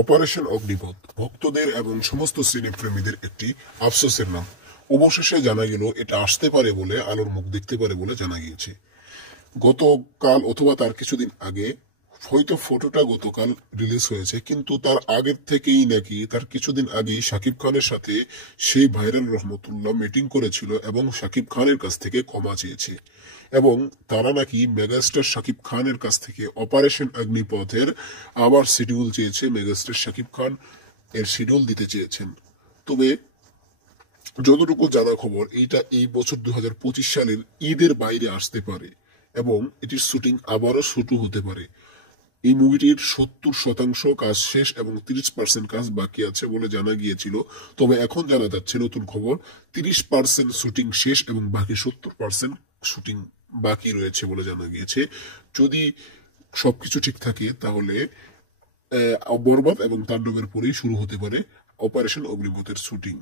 Operation Agnipath ভক্তদের এবং সমস্ত সিনেপ্রেমীদের একটি আফসোসের নাম। অবশেষে জানা গেল এটা আসতে পারে বলে, আলোর মুখ দেখতে পারে বলে জানা গিয়েছে। গতকাল অথবা তার কিছুদিন আগে, হয়তো ফটোটা গতকাল রিলিজ হয়েছে, কিন্তু তার আগের থেকেই নাকি তার কিছুদিন আগেই শাকিব খানের সাথে সেই ভাইরাল রহমতুল্লাহ মিটিং করেছিল এবং শাকিব খানের কাছ থেকে ক্ষমা চেয়েছে। এবং তারা নাকি মেগাস্টার শাকিব খানের কাছ থেকে অপারেশন অগ্নিপথের আবার শিডিউল চেয়েছে। মেগাস্টার শাকিব খান এর শিডিউল দিতে চেয়েছেন। তবে যতটুকু জানা খবর, এইটা এই বছর 2025 সালের ঈদের বাইরে আসতে পারে এবং এটির শুটিং আবারও শুরু হতে পারে। এই মুভিটির 70% কাজ শেষ এবং 30% কাজ বাকি আছে বলে জানা গিয়েছিল। তবে এখন জানা যাচ্ছে নতুন খবর, 30% শুটিং শেষ এবং বাকি 70% শুটিং বাকি রয়েছে বলে জানা গিয়েছে। যদি সবকিছু ঠিক থাকে তাহলে বরবাদ এবং তাণ্ডবের পরেই শুরু হতে পারে অপারেশন অগ্নিপথের শুটিং।